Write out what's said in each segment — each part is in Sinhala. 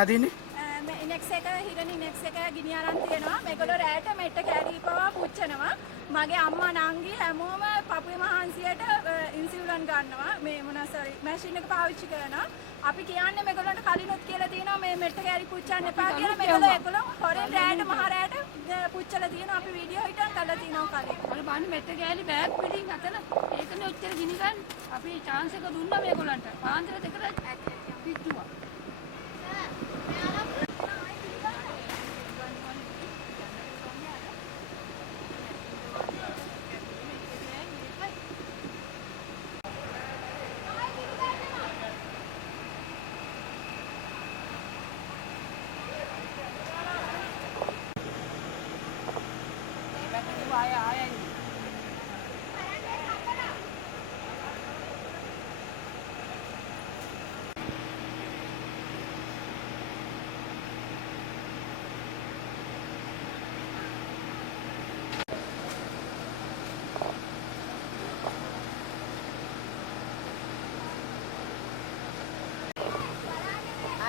ඉනෙක්ස් එක හිරණ ඉනෙක්ස් එක ගිනි අරන් තියෙනවා. මේගොල්ලෝ රැට මෙට්ට කැරි පවා පුච්චනවා. මගේ අම්මා නංගි හැමෝම පපුවේ මහන්සියට ඉන්සියුලන් ගන්නවා. මේ මොනවාසරි මැෂින් එක පාවිච්චි කරනවා. අපි කියන්නේ මේගොල්ලන්ට කලිනුත් කියලා තියෙනවා මේ මෙට්ට කැරි පුච්චන්න එපා කියලා. මේගොල්ලෝ හොරෙන් රැට මහ රැට පුච්චලා තියෙනවා. අපි වීඩියෝ හිටන් කරලා තියෙනවා කලින්. අර බලන්න මෙට්ට කැරි බෑග් පිටින් අතන ඒකනේ ඔච්චර ගිනි ගන්න. අපි chance එක දුන්නා මේගොල්ලන්ට. පාන්දර දෙකට පිටුවා.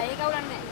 ඒක උරන්නේ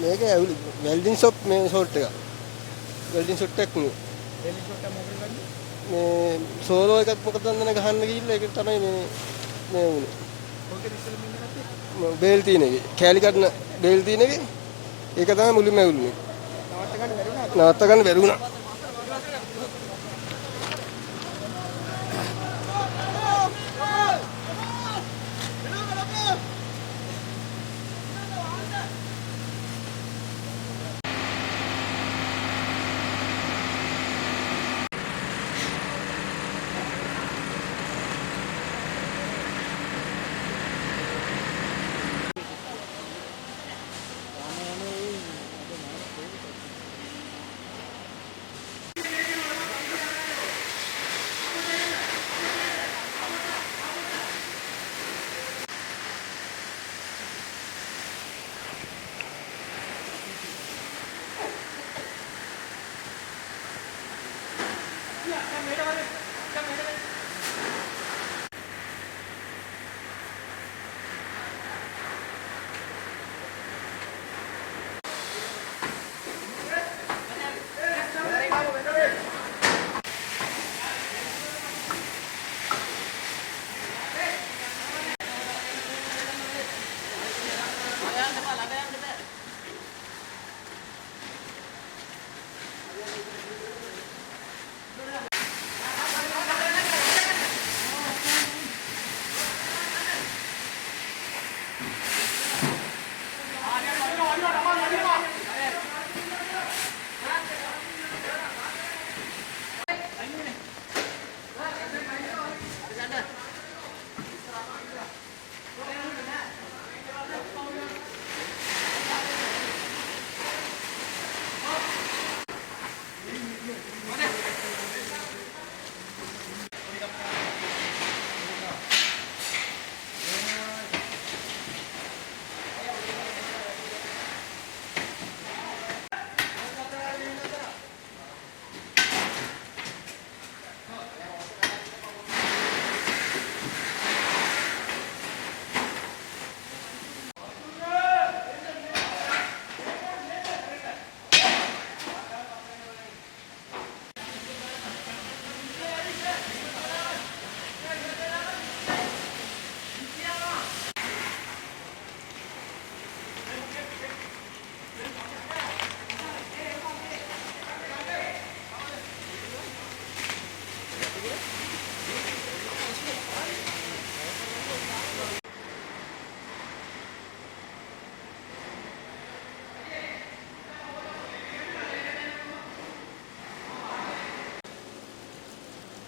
මේක වෙල්ඩින් ෂොප් මේ ෂොට් එක. වෙල්ඩින් ෂොට් එකක් නේ. වෙල්ඩින් ෂොට් එක මොකද කරන්නේ? මේ සෝලෝ එකක් මොකද දන්නන ගහන්න ගිහිල්ලා ඒක තමයි මේ වුනේ. ඔකේ ඉස්සෙල්ලා මින්න නැත්තේ? බේල් තියෙන එකේ. කෑලි කඩන බේල් තියෙන එකේ. ඒක තමයි මුලින්ම ඇවිල්ුනේ. නවත්ත ගන්න බැරි වුණා.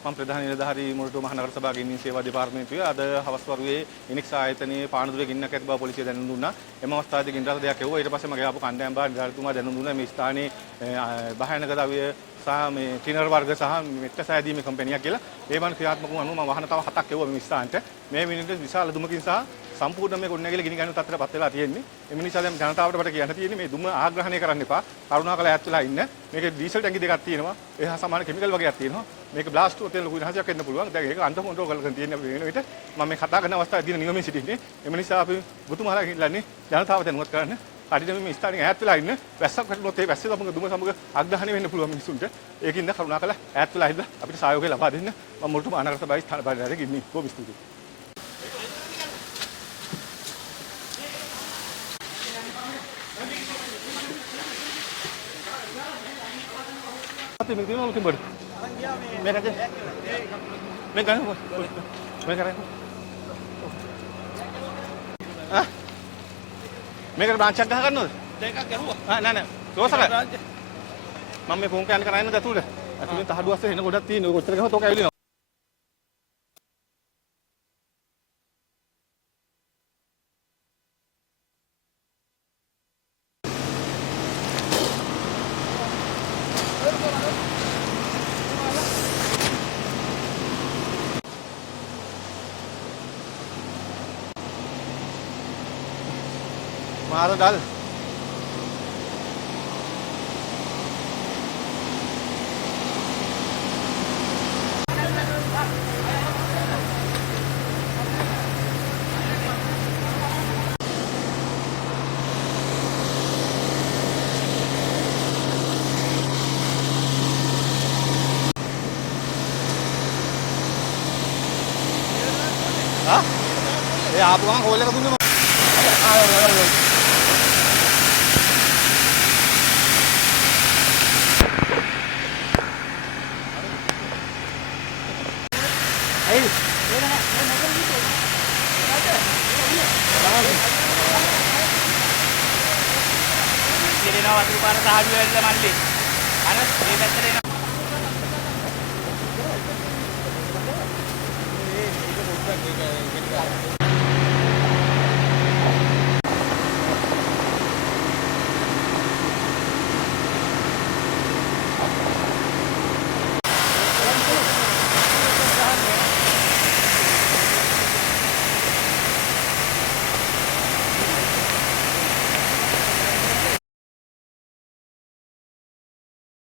මම ප්‍රධාන නිලධාරී මොරටුව මහනගර සභාවේ ගින්නින් සේවා දෙපාර්තමේන්තුවේ අද හවස් වරුවේ ඉනික්ස් ආයතනයේ පානදුරේ ගින්නක් ඇති බව පොලිසිය දැනුම් දුන්නා. එම අවස්ථාවේදී ගින්න රථයක් එවුවා. ඊට පස්සේ මගේ ආපු කණ්ඩායම් බාර නිලධාරීතුමා දැනුම් දුන්නා මේ ස්ථානයේ භයානක ද්‍රව්‍ය සහ මේ ටිනර් වර්ග සහ මෙට්ට සෑදීමේ කම්පැනියක් කියලා. ඒ වන් ක්‍රියාත්මක වුණු අනුව මම වහන තව 7ක් එවුවා මේ ස්ථානට. මේ මිනිත්තු විශාල දුමකින් සහ සම්පූර්ණ මේ ගොඩනැගිලි ගිනි ගන්න තත්ත්වයටපත් වෙලා තියෙන්නේ. ඒ නිසා දැන් ජනතාවට මට කියන්න තියෙන්නේ මේ දුම ආග්‍රහණය කරන්න එපා. කරුණාකරලා ඈත් වෙලා ඉන්න. මේකේ ඩීසල් ටැංකි දෙකක් තියෙනවා. ඒ හා සමාන කෙමිකල් වගේක් තියෙනවා. මේක බ්ලාස්ට් වුණොත් ලොකු විනාශයක් වෙන්න පුළුවන්. දැන් ඒක අන්ත මොන්ටෝ කරලා තියෙන වෙන විට මම මේ කතා කරන අවස්ථාවේ දින නියමයෙන් සිටින්නේ. එම නිසා අපි බුදුමහලා ඉල්ලන්නේ ජනතාව දැනුවත් කරන්න. හරියට මේ ස්ථානයෙන් ඈත් වෙලා ඉන්න. වැස්සක් වැටුනොත් ඒ වැස්සේ සමග දුම සමග අග්‍රහණය වෙන්න පුළුවන් මිනිසුන්ට. ඒකින්ද කරුණාකරලා ඈත් වෙලා ඉඳලා අපිට සහයෝගය ලබා දෙන්න. මම මොරටු මහනගර සභාවේ ස්ථාන බලධාරියෙක් ඉන්නේ. බොහොම ස්තුතියි. Mình tiếng nó kim bật. Mẹ cái bên cái bên cái ah mấy cái bàn chân cái kan nah nah dosa kan mami phone kan kan aina datul atulin taha dua se hina godak tin gotter gaho to kaili Mahal dal. Hah? Ya, apa kamu boleh ke dunia? Sirena watu para sahabu වෙන්න මල්ලි. අර මේ පැත්තට එන. ඒක පොඩ්ඩක් ඒක